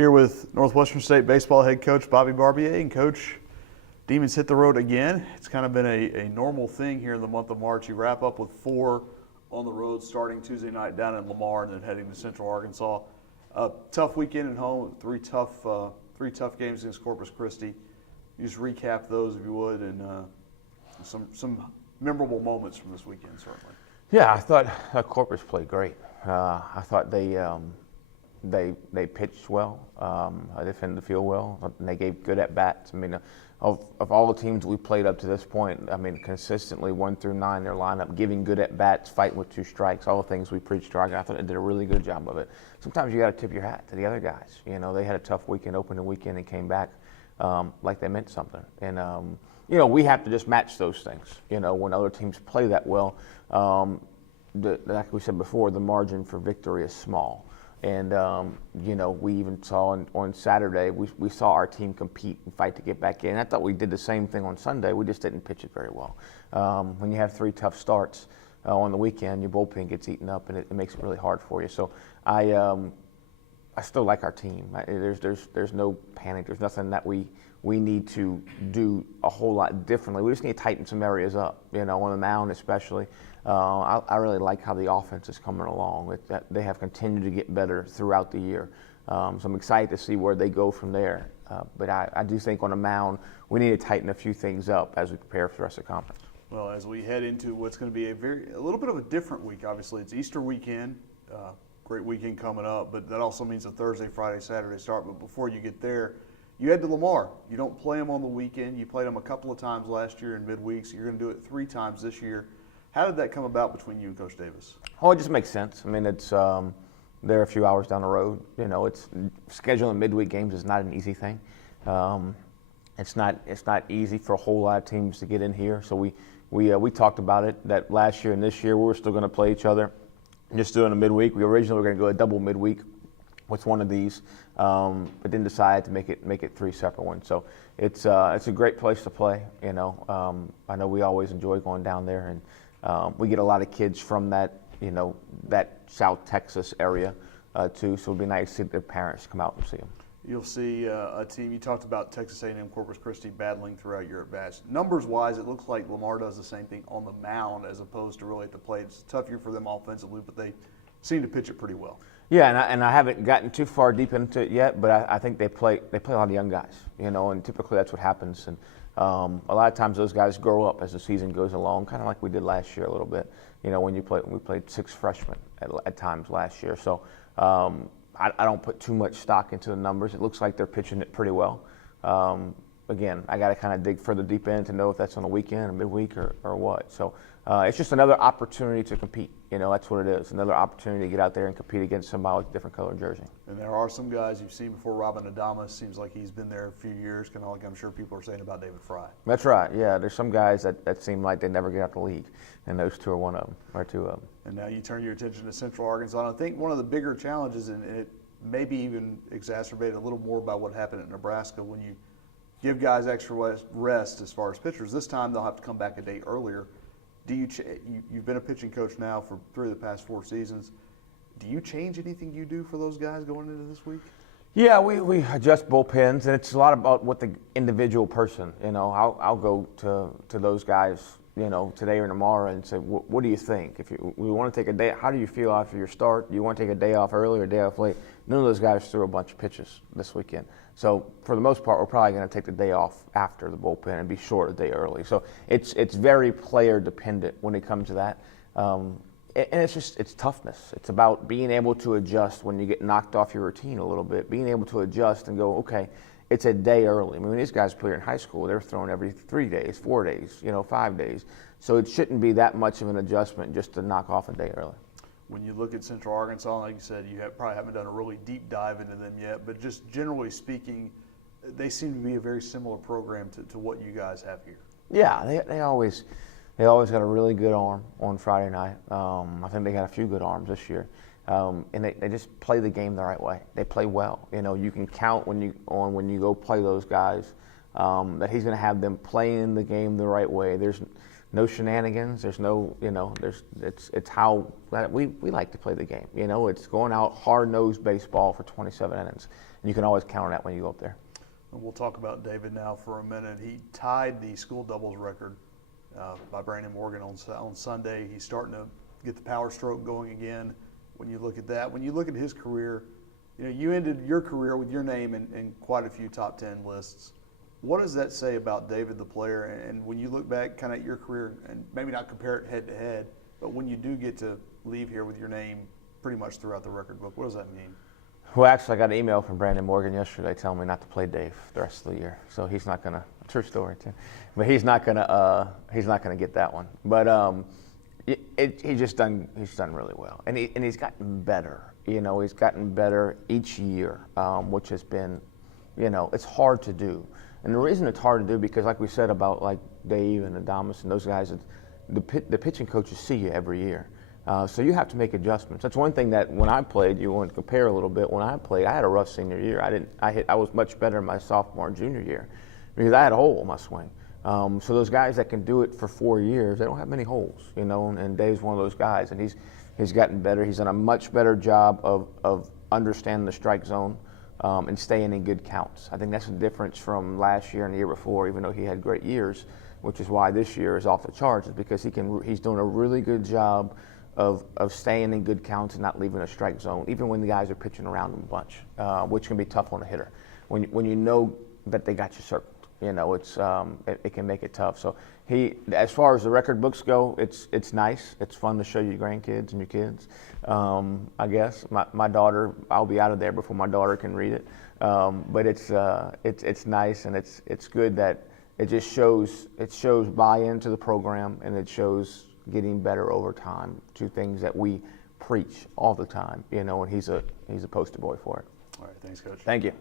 Here with Northwestern State baseball head coach Bobby Barbier. And Coach, Demons hit the road again. It's kind of been a normal thing here in the month of March. You wrap up with 4 on the road starting Tuesday night down in Lamar and then heading to Central Arkansas. A tough weekend at home, three tough games against Corpus Christi. You just recap those if you would, and some memorable moments from this weekend, certainly. Yeah, I thought Corpus played great. I thought they pitched well. I defended the field well, and they gave good at bats. I mean, of all the teams we played up to this point, I mean, consistently 1 through 9, their lineup, giving good at bats, fighting with 2 strikes, all the things we preached to our guys. I thought they did a really good job of it. Sometimes you got to tip your hat to the other guys. You know, they had a tough weekend, opening weekend, and came back like they meant something. And you know, we have to just match those things. You know, when other teams play that well, like we said before, the margin for victory is small. And, you know, we even saw on Saturday, we saw our team compete and fight to get back in. I thought we did the same thing on Sunday. We just didn't pitch it very well. When you have 3 tough starts on the weekend, your bullpen gets eaten up, and it makes it really hard for you. So I still like our team. There's no panic. There's nothing that we need to do a whole lot differently. We just need to tighten some areas up, you know, on the mound especially. I really like how the offense is coming along. They have continued to get better throughout the year. So I'm excited to see where they go from there. But I do think on the mound, we need to tighten a few things up as we prepare for the rest of the conference. Well, as we head into what's going to be a little bit of a different week, obviously. It's Easter weekend, great weekend coming up, but that also means a Thursday, Friday, Saturday start. But before you get there, you head to Lamar. You don't play them on the weekend. You played them a couple of times last year in midweek, so you're going to do it 3 times this year. How did that come about between you and Coach Davis? Oh, it just makes sense. I mean, it's they're a few hours down the road. You know, it's scheduling midweek games is not an easy thing. It's not easy for a whole lot of teams to get in here. So we talked about it that last year and this year we were still going to play each other, just doing a midweek. We originally were going to go a double midweek with one of these, but then decided to make it 3 separate ones. So it's a great place to play. You know, I know we always enjoy going down there, and we get a lot of kids from that, you know, that South Texas area too. So it'd be nice to see their parents come out and see them. You'll see a team. You talked about Texas A&M, Corpus Christi battling throughout your at-bats. Numbers-wise, it looks like Lamar does the same thing on the mound as opposed to really at the plate. It's a tough year for them offensively, but they seem to pitch it pretty well. Yeah, and I haven't gotten too far deep into it yet, but I think they play a lot of young guys, you know, and typically that's what happens. And a lot of times those guys grow up as the season goes along, kind of like we did last year a little bit. You know, when we played 6 freshmen at times last year. So I don't put too much stock into the numbers. It looks like they're pitching it pretty well. Again, I got to kind of dig further deep in to know if that's on a weekend, a midweek, or what. So it's just another opportunity to compete. You know, that's what it is. Another opportunity to get out there and compete against somebody with a different color jersey. And there are some guys you've seen before. Robin Adamas seems like he's been there a few years, kind of like I'm sure people are saying about David Fry. That's right. Yeah, there's some guys that seem like they never get out the league, and those 2 are one of them, or 2 of them. And now you turn your attention to Central Arkansas. And I think one of the bigger challenges, and it maybe even exacerbated a little more by what happened at Nebraska, when you give guys extra rest as far as pitchers. This time they'll have to come back a day earlier. You've been a pitching coach now for 3 of the past 4 seasons. Do you change anything you do for those guys going into this week? Yeah, we adjust bullpens, and it's a lot about what the individual person. You know, I'll go to those guys, you know, today or tomorrow and say, what do you think? If we want to take a day, how do you feel after your start? Do you want to take a day off early or a day off late? None of those guys threw a bunch of pitches this weekend. So for the most part, we're probably going to take the day off after the bullpen and be short a day early. So it's very player dependent when it comes to that. And it's toughness. It's about being able to adjust when you get knocked off your routine a little bit, being able to adjust and go, okay, it's a day early. I mean, when these guys play in high school, they're throwing every 3 days, 4 days, you know, 5 days. So it shouldn't be that much of an adjustment just to knock off a day early. When you look at Central Arkansas, like you said, probably haven't done a really deep dive into them yet, but just generally speaking, they seem to be a very similar program to what you guys have here. Yeah, they always got a really good arm on Friday night. I think they got a few good arms this year. And they just play the game the right way. They play well. You know, you can count when you go play those guys that he's going to have them playing the game the right way. no shenanigans. There's no, it's how we like to play the game. It's going out hard-nosed baseball for 27 innings, and you can always count on that when you go up there. And we'll talk about David now for a minute. He tied the school doubles record by Brandon Morgan on Sunday. He's starting to get the power stroke going again. When you look at that, when you look at his career, you ended your career with your name in quite a few top 10 lists. What does that say about David the player? And when you look back kind of at your career, and maybe not compare it head to head, but when you do get to leave here with your name pretty much throughout the record book, what does that mean? Well, actually, I got an email from Brandon Morgan yesterday telling me not to play Dave the rest of the year. So he's not gonna. True story too, but he's not gonna get that one. But he's done really well, and he's gotten better. He's gotten better each year, which has been, it's hard to do. And the reason it's hard to do because, like we said about like Dave and Adamas and those guys, the pitching coaches see you every year. So you have to make adjustments. That's one thing that when I played, you want to compare a little bit. When I played, I had a rough senior year. I was much better in my sophomore and junior year because I had a hole in my swing. So those guys that can do it for 4 years, they don't have many holes, and Dave's one of those guys, and he's gotten better. He's done a much better job of understanding the strike zone and staying in good counts. I think that's the difference from last year and the year before, even though he had great years, which is why this year is off the charts, is because he's doing a really good job of staying in good counts and not leaving a strike zone, even when the guys are pitching around him a bunch, which can be tough on a hitter. When you know that they got you circled, it can make it tough. So as far as the record books go, it's nice. It's fun to show your grandkids and your kids. I guess my daughter, I'll be out of there before my daughter can read it. But it's nice, and it's good that it just shows buy-in to the program, and it shows getting better over time to things that we preach all the time, and he's a poster boy for it. All right, thanks, Coach. Thank you.